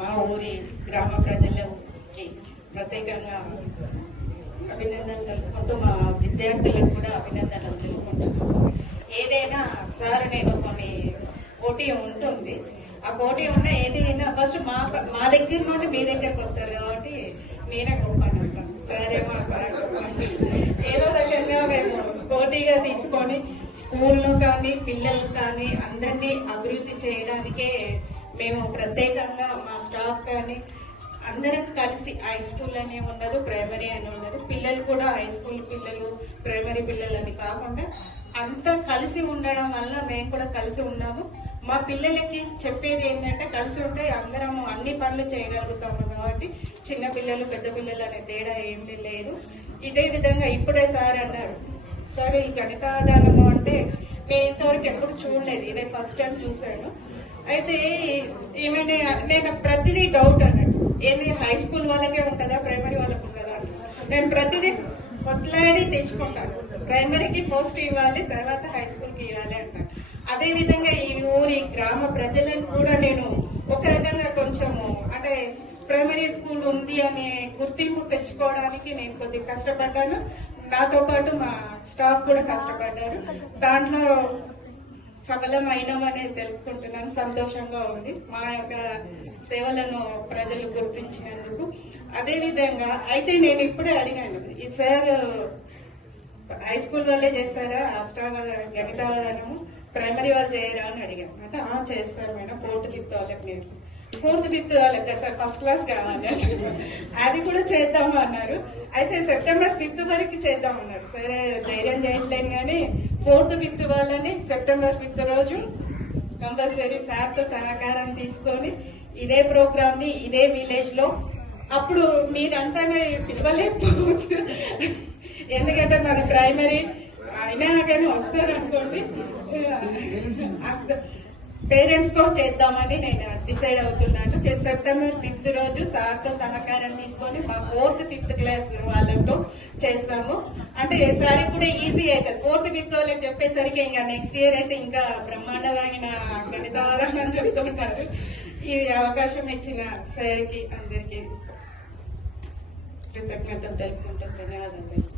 మా ఊరి గ్రామ ప్రజలకి ప్రత్యేకంగా అభినందనలు తెలుపుకుంటూ మా విద్యార్థులకు కూడా అభినందనలు తెలుపుకుంటున్నాను. ఏదైనా సార్ నేను కొన్ని పోటీ ఉంటుంది, ఆ పోటీ ఉన్న ఏదైనా ఫస్ట్ మా దగ్గర నుండి మీ దగ్గరకు వస్తారు కాబట్టి నేనే గొప్పని అంటాను. సరే మా సార్ ఏదో రకంగా మేము పోటీగా తీసుకొని స్కూల్లో కానీ పిల్లలు కానీ అందరినీ అభివృద్ధి చేయడానికే మేము ప్రత్యేకంగా మా స్టాఫ్ కానీ అందరం కలిసి హై స్కూల్ అనే ఉండదు, ప్రైమరీ అని ఉండదు, పిల్లలు కూడా హై స్కూల్ పిల్లలు ప్రైమరీ పిల్లలు అని కాకుండా అంతా కలిసి ఉండడం వల్ల మేము కూడా కలిసి ఉన్నాము. మా పిల్లలకి చెప్పేది ఏంటంటే కలిసి ఉంటే అందరము అన్ని పనులు చేయగలుగుతాము కాబట్టి చిన్న పిల్లలు పెద్ద పిల్లలు అనే తేడా ఏమీ లేదు. ఇదే విధంగా ఇప్పుడే సార్ అన్నారు, సార్ ఈ గణితాధారము అంటే నేను ఇంతవరకు ఎప్పుడు చూడలేదు, ఇదే ఫస్ట్ టైం చూశాను. అయితే ఏమైనా నేను ప్రతిదీ డౌట్ అన్నట్టు, ఏంది హై స్కూల్ వాళ్ళకే ఉంటుందా ప్రైమరీ వాళ్ళకి ఉంటుందా? నేను ప్రతిదీ కొట్లాడి తెచ్చుకుంటాను. ప్రైమరీకి ఫస్ట్ ఇవ్వాలి, తర్వాత హై స్కూల్కి ఇవ్వాలి అంటాను. అదే విధంగా ఈ ఊరి గ్రామ ప్రజలను కూడా నేను ఒక రకంగా కొంచెము అంటే ప్రైమరీ స్కూల్ ఉంది అనే గుర్తింపు తెచ్చుకోవడానికి నేను కొద్దిగా కష్టపడ్డాను. నాతో పాటు మా స్టాఫ్ కూడా కష్టపడ్డారు. దాంట్లో సఫలమైనమని తెలుపుకుంటున్నాను. సంతోషంగా ఉంది మా యొక్క సేవలను ప్రజలు గుర్తించినందుకు. అదే విధంగా అయితే నేను ఇప్పుడే అడిగాను, ఈ సార్ హై స్కూల్ వాళ్ళే చేస్తారా గణితావధానము, ప్రైమరీ వాళ్ళు చేయరా అని అడిగాను. అంటే చేస్తారు మేడం, 4th 5th వాళ్ళకి నేను 4th 5th వాళ్ళకి సార్ ఫస్ట్ క్లాస్ కావాలి అది కూడా చేద్దాము అన్నారు. అయితే September 5th వరకు చేద్దామన్నారు. సరే ధైర్యం చేయట్లేను కానీ 4th 5th వాళ్ళని September 5th రోజు కంపల్సరీ సార్తో సహకారం తీసుకొని ఇదే ప్రోగ్రామ్ ని ఇదే విలేజ్ లో అప్పుడు మీరంతా పిలవలేకపోవచ్చు, ఎందుకంటే మాది ప్రైమరీ అయినా కానీ వస్తారు అనుకోండి. పేరెంట్స్ తో చేద్దామని నేను డిసైడ్ అవుతున్నాను. September 5th రోజు సార్తో సహకారం తీసుకొని మా 4th 5th క్లాస్ వాళ్ళతో చేస్తాము. అంటే ఈసారి కూడా ఈజీ అవుతుంది. 4th 5th వాళ్ళకి చెప్పేసరికి ఇంకా నెక్స్ట్ ఇయర్ అయితే ఇంకా బ్రహ్మాండమైన గణితావధానం అని చెప్తుంటారు. ఈ అవకాశం ఇచ్చిన సార్కి అందరికీ కృతజ్ఞతలు తెలుపుకుంటూ ధన్యవాదాలు.